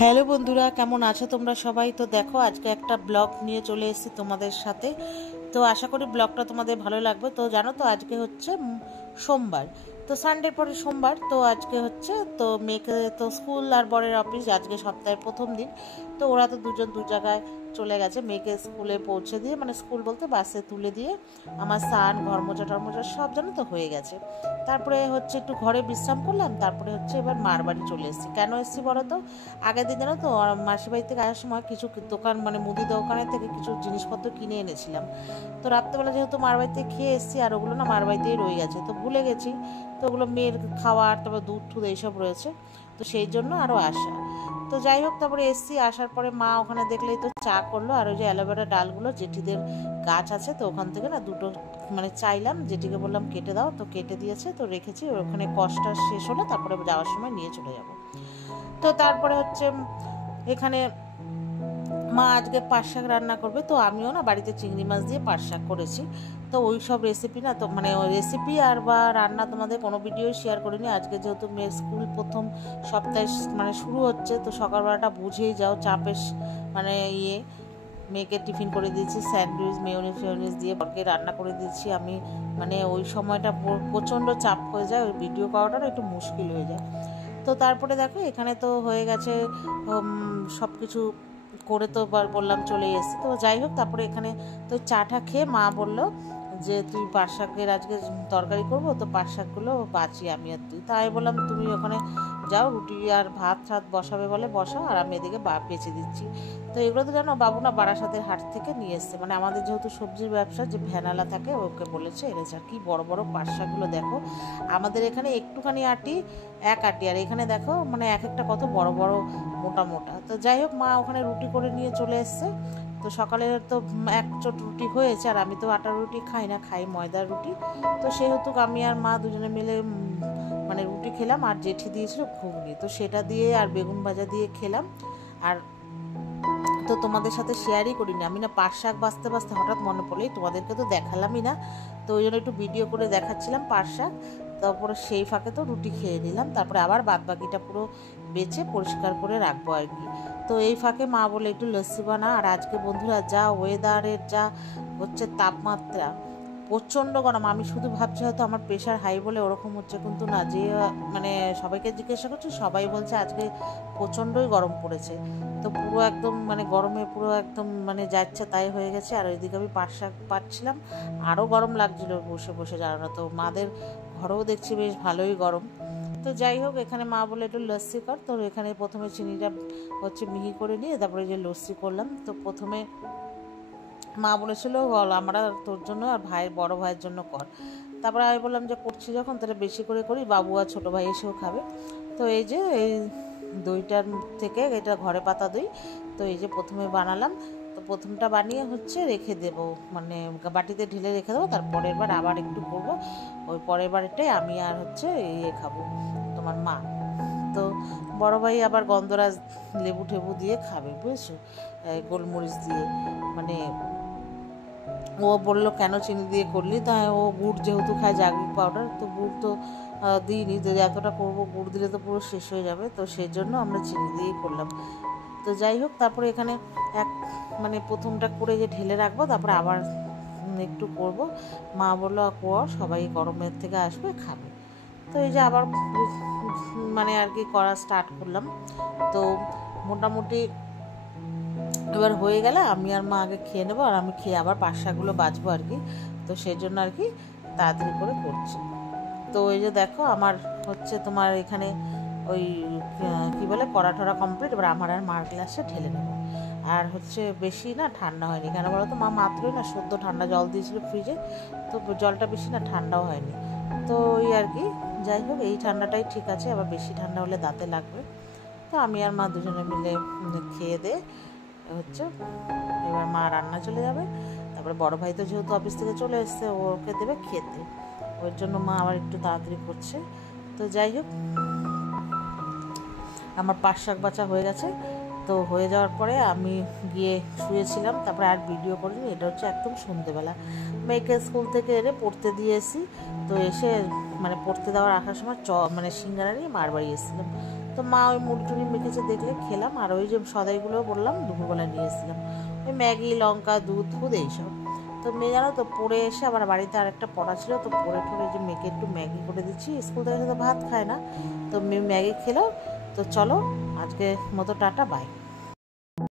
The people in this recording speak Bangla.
হ্যালো বন্ধুরা, কেমন আছো তোমরা সবাই? তো দেখো, আজকে একটা ব্লগ নিয়ে চলে এসেছি তোমাদের সাথে। তো আশা করি ব্লগটা তোমাদের ভালো লাগবে। তো জানো তো, আজকে হচ্ছে সোমবার। তো সানডের পরে সোমবার। তো আজকে হচ্ছে, তো মেয়েকে তো স্কুল আর বরের অফিস, আজকে সপ্তাহের প্রথম দিন। তো ওরা তো দুজন দু জায়গায় চলে গেছে। মেয়েকে স্কুলে পৌঁছে দিয়ে, মানে স্কুল বলতে বাসে তুলে দিয়ে, আমার স্নান ঘর মোছা টরমোজা সব জানো তো হয়ে গেছে। তারপরে হচ্ছে একটু ঘরে বিশ্রাম করলাম। তারপরে হচ্ছে এবার মার বাড়ি চলে এসেছি। কেন এসেছি বলো তো? আগের দিন জানো তো, মাসির বাড়ি থেকে আসার সময় কিছু দোকান, মানে মুদি দোকানের থেকে কিছু জিনিসপত্র কিনে এনেছিলাম। তো রাত্রেবেলা যেহেতু মার বাড়িতে খেয়ে এসেছি, আর ওগুলো না মার বাড়িতেই রয়ে গেছে, তো ভুলে গেছি। তো ওগুলো মেয়ের খাওয়ার, তারপর দুধ টুধ এইসব রয়েছে, তো সেই জন্য আরও আসা। তো যাই হোক, তারপরে এসছি। আসার পরে মা ওখানে দেখলেই তো চা করলো। আর ওই যে অ্যালোভেরা ডালগুলো জেঠিদের গাছ আছে, তো ওখান থেকে না দুটো মানে চাইলাম, জেঠিকে বললাম কেটে দাও, তো কেটে দিয়েছে, তো রেখেছি। ওখানে কষটা শেষ হলে তারপরে যাওয়ার সময় নিয়ে চলে যাব। তো তারপরে হচ্ছে এখানে মা আজকে পাট শাক রান্না করবে। তো আমিও না বাড়িতে চিংড়ি মাছ দিয়ে পাট শাক করেছি। তো ওই সব রেসিপি না, তো মানে ওই রেসিপি আর বা রান্না তোমাদের কোনো ভিডিও শেয়ার করিনি। আজকে যেহেতু মেয়ের স্কুল প্রথম সপ্তাহে মানে শুরু হচ্ছে, তো সকালবেলাটা বুঝেই যাও চাপের, মানে মেয়েকে টিফিন করে দিয়েছি, স্যান্ডউইচ মেয়োনিজ ফেয়োনিজ দিয়ে বরকে রান্না করে দিয়েছি আমি। মানে ওই সময়টা প্রচণ্ড চাপ হয়ে যায়, ওই ভিডিও করাটা একটু মুশকিল হয়ে যায়। তো তারপরে দেখো, এখানে তো হয়ে গেছে সব কিছু করে, তো বললাম চলে এসেছি। তো যাই হোক, তারপরে এখানে তো চাটা খেয়ে মা বললো যে তুই পাট শাকের আজকে তরকারি করবো, তো পাট শাকগুলো বাঁচি আমি আর তুই। তাই বললাম তুমি ওখানে যাও, রুটি আর ভাত ঠাত বসাবে বলে বসাও, আর আমি এদিকে বেঁচে দিচ্ছি। তো এগুলো তো জানো, বাবু না বারাসাতের হাট থেকে নিয়ে এসছে। মানে আমাদের যেহেতু সবজির ব্যবসা, যে ভ্যানালা থাকে, ওকে বলেছে এনেছে। কি বড় বড় পাট শাকগুলো দেখো, আমাদের এখানে একটুখানি আটি, এক আটি, আর এখানে দেখো মানে এক একটা কত বড় বড় মোটা মোটা। তো যাই হোক, মা ওখানে রুটি করে নিয়ে চলে এসছে। তো সকালে তো এক চোট রুটি হয়েছে, আর আমি তো আটার রুটি খাই না, খাই ময়দার রুটি। তো সেহেতু আমি আর মা দুজনে মিলে মানে রুটি খেলাম, আর জেঠি দিয়েছিল ঘুগনি, তো সেটা দিয়ে আর বেগুন ভাজা দিয়ে খেলাম। আর তো তোমাদের সাথে শেয়ারই করিনি আমি না, পাট শাক বাঁচতে বাঁচতে হঠাৎ মনে পড়লেই তোমাদেরকে তো দেখালামই না, তো ওই জন্য একটু ভিডিও করে দেখাচ্ছিলাম পাট শাক। তারপরে সেই ফাঁকে তো রুটি খেয়ে নিলাম, তারপরে আবার বাদ বাকিটা পুরো বেছে পরিষ্কার করে রাখবো আর কি। তো এই ফাঁকে মা বলে একটু লস্যি বানা। আর আজকে বন্ধুরা যা ওয়েদারের যা হচ্ছে তাপমাত্রা, প্রচণ্ড গরম। আমি শুধু ভাবছি হয়তো আমার প্রেশার হাই বলে ওরকম হচ্ছে, কিন্তু না, যে মানে সবাইকে জিজ্ঞাসা করছি সবাই বলছে আজকে প্রচণ্ডই গরম পড়েছে। তো পুরো একদম মানে গরমে পুরো একদম মানে যাচ্ছে তাই হয়ে গেছে। আর ওইদিকে আমি পাট শাক পাচ্ছিলাম, আরও গরম লাগছিল বসে বসে, জানো না। তো মাদের ঘরেও দেখছি বেশ ভালোই গরম। তো যাই হোক, এখানে মা বলে একটু লস্যি কর। তো এখানে প্রথমে চিনিটা হচ্ছে মিহি করে নিয়ে তারপরে যে লস্যি করলাম। তো প্রথমে মা বলেছিল বল আমরা তোর জন্য আর বড় ভাইয়ের জন্য কর। তারপরে আমি বললাম যে করছি যখন, তাহলে বেশি করে করি, বাবু আর ছোটো ভাই এসেও খাবে। তো এই যে এই দইটার থেকে, এটা ঘরে পাতা দই, তো এই যে প্রথমে বানালাম। তো প্রথমটা বানিয়ে হচ্ছে রেখে দেব, মানে বাটিতে ঢেলে রেখে দেবো। তার পরের বার আবার একটু করবো, ওই পরের বারটাই আমি আর হচ্ছে খাবো, তোমার মা। তো বড় ভাই আবার গন্ধরাজ লেবু টেবু দিয়ে খাবে, বুঝেছো, গোলমরিচ দিয়ে। মানে ও বললো কেন চিনি দিয়ে করলি, তাই ও গুড় যেহেতু খায়, জাগরিক পাউডার, তো গুড় তো দিইনি, যদি এতটা করবো গুড় দিলে তো পুরো শেষ হয়ে যাবে, তো সেই জন্য আমরা চিনি দিয়েই করলাম। তো যাই হোক, তারপরে এখানে এক মানে প্রথমটা করে যে ঢেলে রাখবো, তারপরে আবার একটু করব। মা বললো কর, সবাই গরমের থেকে আসবে খাবে। তো এই যে আবার মানে আর কি করা স্টার্ট করলাম। তো মোটামুটি এবার হয়ে গেলে আমি আর মা আগে খেয়ে নেবো, আর আমি খেয়ে আবার পাট শাকগুলো বাছবো আর কি। তো সেই জন্য আর কি তাড়াতাড়ি করে করছি। তো ওই যে দেখো, আমার হচ্ছে তোমার এখানে ওই কী বলে কড়া ঠরা কমপ্লিট। এবার আমার আর মার গ্লাসে ঢেলে নেবো। আর হচ্ছে বেশি না ঠান্ডা হয়নি, কেন বলো তো, মা মাত্রই না সদ্য ঠান্ডা জল দিয়েছিল ফ্রিজে, তো জলটা বেশি না ঠান্ডাও হয়নি। তো ওই আর কি, যাই হোক এই ঠান্ডাটাই ঠিক আছে, আবার বেশি ঠান্ডা হলে দাঁতে লাগবে। তো আমি আর মা দুজনে মিলে খেয়ে দে হচ্ছে এবার মা রান্না চলে যাবে। তারপরে বড় ভাই তো যেহেতু অফিস থেকে চলে এসছে, ওকে দেবে খেতে, ওর জন্য মা আবার একটু তাড়াতাড়ি করছে। তো যাই হোক, আমার পাট শাক বাছা হয়ে গেছে। তো হয়ে যাওয়ার পরে আমি গিয়ে শুয়েছিলাম, তারপরে আর ভিডিও করিনি। এটা হচ্ছে একদম সন্ধ্যেবেলা, মেয়েকে স্কুল থেকে এনে পড়তে দিয়ে এসি। তো এসে মানে পড়তে দেওয়ার আসার সময় মানে সিঙ্গারা নিয়ে মার বাড়ি এসেছিলাম। তো মা ওই মুড়ি টুড়ি মেখেছে দেখলে খেলাম। আর ওই যে সদাইগুলো বললাম দুপুরবেলা নিয়ে এসেছিলাম, ওই ম্যাগি, লঙ্কা, দুধ ফুদ এইসব। তো মেয়ে জানো তো পড়ে এসে আবার বাড়িতে আরেকটা পড়া ছিল, তো পড়ে ঠরে যে মেয়েকে একটু ম্যাগি করে দিচ্ছি, স্কুল থেকে তো ভাত খায় না, তো মেয়ে ম্যাগি খেলো। তো চলো আজকে মতো টাটা, বাই।